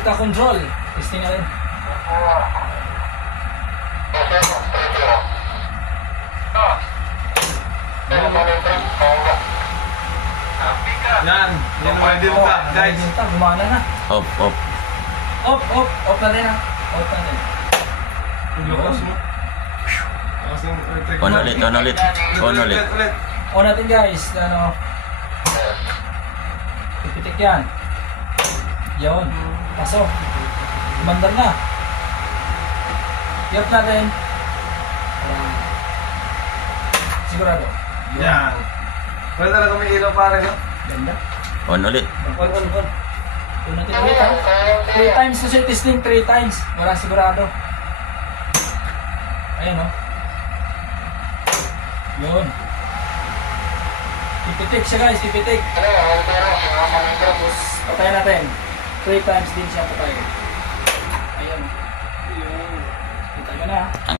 Delta Control. Testing natin. Yan. Yan ang mga Delta, guys. Delta, gumana na. Off. Off natin ha. Off natin. Lakas mo. Lakas ng electric. On ulit. Ulit. On natin guys. Ano. Pipitik yan. Yun. Pasok. Umandar na. Yap natin. Sigurado. Yan. Wala talaga may ilaw pare, no? Ganda. On ulit. On. On natin ulit ha. 3 times na siya testing. 3 times. Wala sigurado. Ayan o. Yun. Pipitik siya guys. Pipitik. Tapos patayin natin. 3 times din siya patayin.